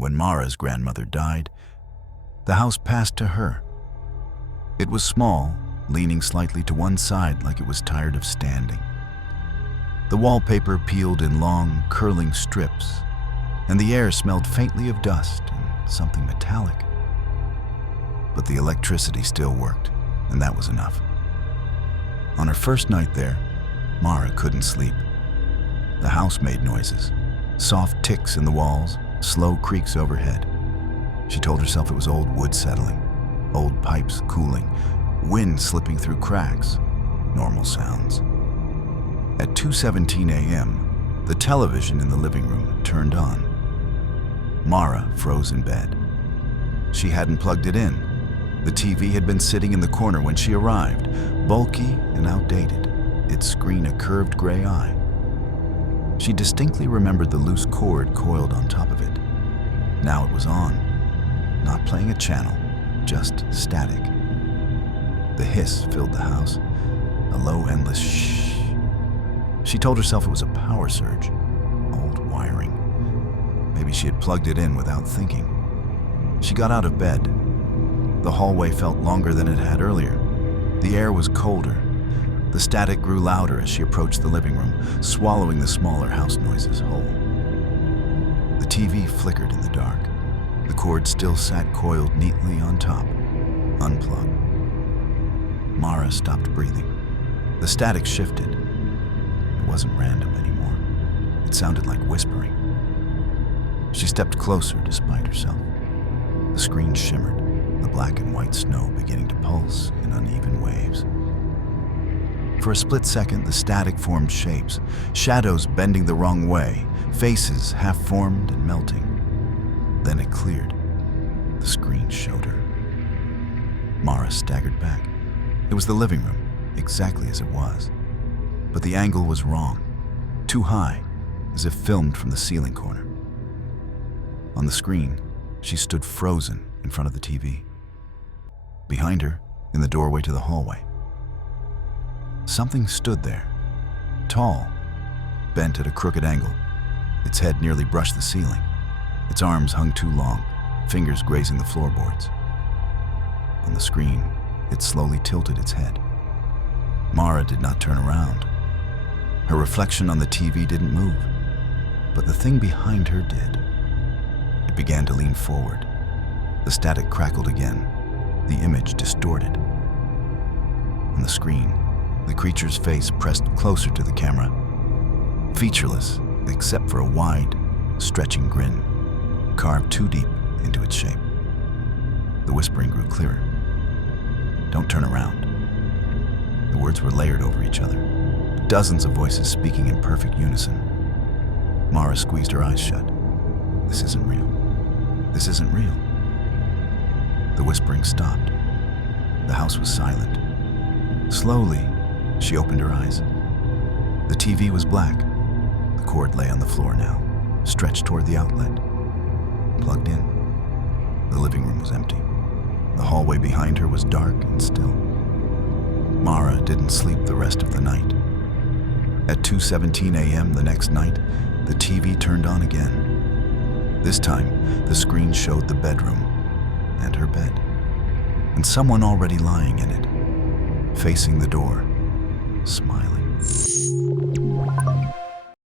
When Mara's grandmother died, the house passed to her. It was small, leaning slightly to one side like it was tired of standing. The wallpaper peeled in long, curling strips, and the air smelled faintly of dust and something metallic. But the electricity still worked, and that was enough. On her first night there, Mara couldn't sleep. The house made noises, soft ticks in the walls, slow creaks overhead. She told herself it was old wood settling, old pipes cooling, wind slipping through cracks, normal sounds. At 2:17 a.m., the television in the living room turned on. Mara froze in bed. She hadn't plugged it in. The TV had been sitting in the corner when she arrived, bulky and outdated, its screen a curved gray eye. She distinctly remembered the loose cord coiled on top of it. Now it was on, not playing a channel, just static. The hiss filled the house, a low, endless shh. She told herself it was a power surge, old wiring. Maybe she had plugged it in without thinking. She got out of bed. The hallway felt longer than it had earlier. The air was colder. The static grew louder as she approached the living room, swallowing the smaller house noises whole. The TV flickered in the dark. The cord still sat coiled neatly on top, unplugged. Mara stopped breathing. The static shifted. It wasn't random anymore. It sounded like whispering. She stepped closer despite herself. The screen shimmered, the black and white snow beginning to pulse in uneven waves. For a split second, the static formed shapes, shadows bending the wrong way, faces half-formed and melting. Then it cleared. The screen showed her. Mara staggered back. It was the living room, exactly as it was. But the angle was wrong, too high, as if filmed from the ceiling corner. On the screen, she stood frozen in front of the TV. Behind her, in the doorway to the hallway, something stood there, tall, bent at a crooked angle. Its head nearly brushed the ceiling. Its arms hung too long, fingers grazing the floorboards. On the screen, it slowly tilted its head. Mara did not turn around. Her reflection on the TV didn't move, but the thing behind her did. It began to lean forward. The static crackled again, the image distorted. On the screen, the creature's face pressed closer to the camera, featureless except for a wide, stretching grin, carved too deep into its shape. The whispering grew clearer. "Don't turn around." The words were layered over each other, dozens of voices speaking in perfect unison. Mara squeezed her eyes shut. This isn't real. This isn't real. The whispering stopped. The house was silent. Slowly, she opened her eyes. The TV was black. The cord lay on the floor now, stretched toward the outlet. Plugged in. The living room was empty. The hallway behind her was dark and still. Mara didn't sleep the rest of the night. At 2:17 a.m. the next night, the TV turned on again. This time, the screen showed the bedroom and her bed, and someone already lying in it, facing the door, smiling.